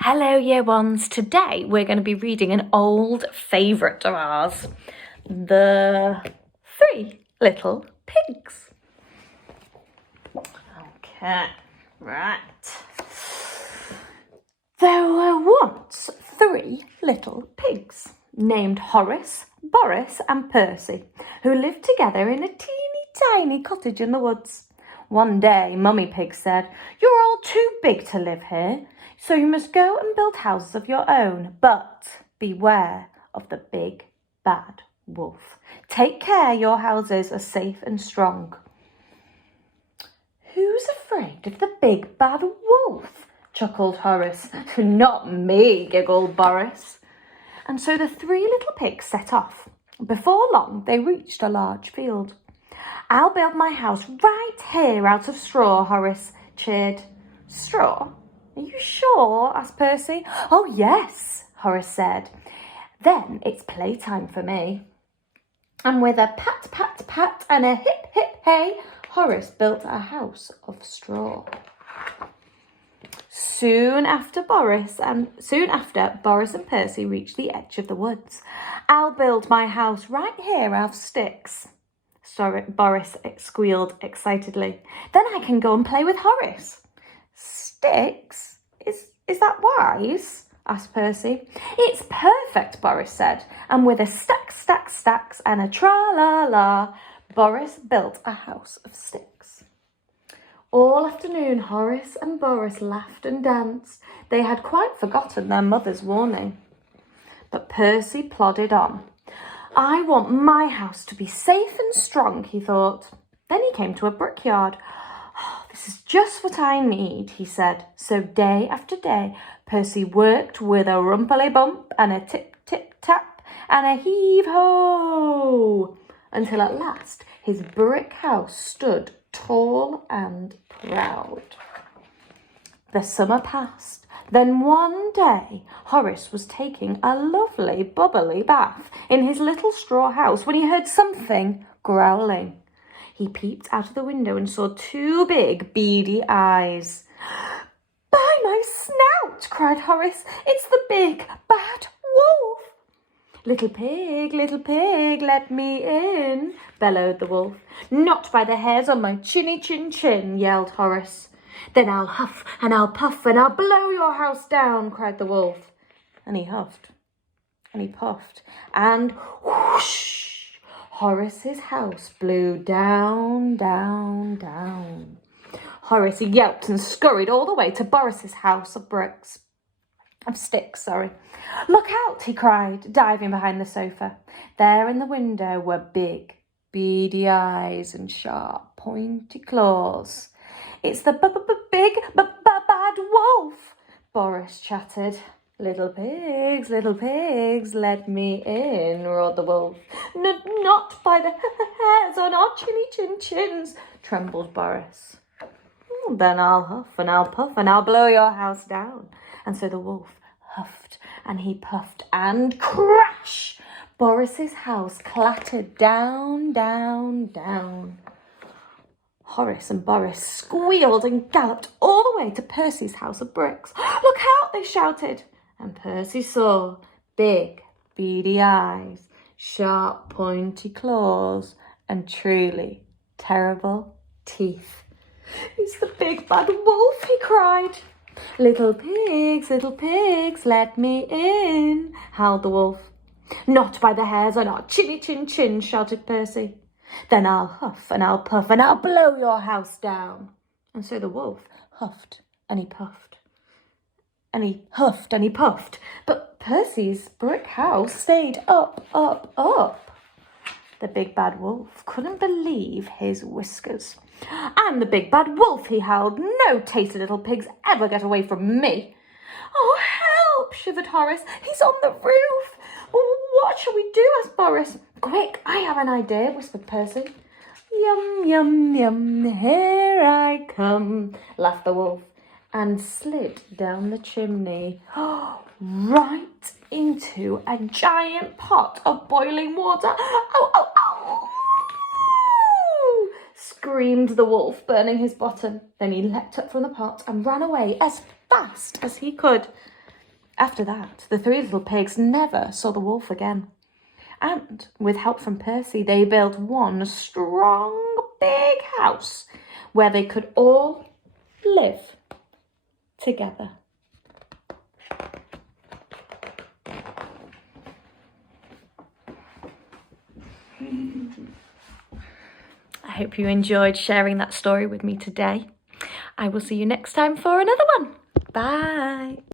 Hello, Year Ones. Today we're going to be reading an old favourite of ours, The Three Little Pigs. Okay, right. There were once three little pigs named Horace, Boris and Percy, who lived together in a teeny tiny cottage in the woods. One day, Mummy Pig said, "You're all too big to live here, so you must go and build houses of your own, but beware of the big bad wolf. Take care your houses are safe and strong." "Who's afraid of the big bad wolf?" chuckled Horace. "Not me," giggled Boris. And so the three little pigs set off. Before long, they reached a large field. "I'll build my house right here out of straw," Horace cheered. "Straw? Are you sure?" asked Percy. "Oh, yes," Horace said. "Then it's playtime for me." And with a pat, pat, pat and a hip, hip, hey, Horace built a house of straw. Soon after, Boris and Percy reached the edge of the woods. "I'll build my house right here out of sticks," Boris squealed excitedly. "Then I can go and play with Horace." "Sticks? Is that wise?" asked Percy. "It's perfect," Boris said, and with a stacks and a tra-la-la, Boris built a house of sticks. All afternoon, Horace and Boris laughed and danced. They had quite forgotten their mother's warning. But Percy plodded on. "I want my house to be safe and strong," he thought. Then he came to a brickyard. "Oh, this is just what I need," he said. So day after day, Percy worked with a rumply-bump and a tip-tip-tap and a heave-ho, until at last his brick house stood tall and proud. The summer passed. Then one day, Horace was taking a lovely bubbly bath in his little straw house when he heard something growling. He peeped out of the window and saw two big, beady eyes. "By my snout!" cried Horace. "It's the big, bad wolf!" Little pig, let me in," bellowed the wolf. "Not by the hairs on my chinny chin chin," yelled Horace. "Then I'll huff and I'll puff and I'll blow your house down," cried the wolf. And he huffed and he puffed and whoosh, Horace's house blew down, down, down. Horace yelped and scurried all the way to Boris's house of sticks. "Look out," he cried, diving behind the sofa. There in the window were big, beady eyes and sharp, pointy claws. "It's the big bad wolf," Boris chattered. Little pigs, let me in," roared the wolf. Not by the hairs on our chinny chin chins," trembled Boris. "Then I'll huff and I'll puff and I'll blow your house down." And so the wolf huffed and he puffed and crash! Boris's house clattered down, down, down. Horace and Boris squealed and galloped all the way to Percy's house of bricks. "Look out!" they shouted. And Percy saw big, beady eyes, sharp, pointy claws, and truly terrible teeth. "It's the big bad wolf," he cried. Little pigs, let me in," howled the wolf. "Not by the hairs on our chinny chin chin," shouted Percy. "Then I'll huff and I'll puff and I'll blow your house down." And so the wolf huffed and he puffed and he huffed and he puffed, but Percy's brick house stayed up, up, up. The big bad wolf couldn't believe his whiskers. "I'm the big bad wolf," he howled. "No tasty little pigs ever get away from me." "Oh, help!" shivered Horace. "He's on the roof." "What shall we do?" asked Boris. "Quick, I have an idea," whispered Percy. "Yum, yum, yum, here I come," laughed the wolf, and slid down the chimney, right into a giant pot of boiling water. "Ow, ow, ow!" screamed the wolf, burning his bottom. Then he leapt up from the pot and ran away as fast as he could. After that, the three little pigs never saw the wolf again. And with help from Percy, they built one strong, big house where they could all live together. I hope you enjoyed sharing that story with me today. I will see you next time for another one. Bye.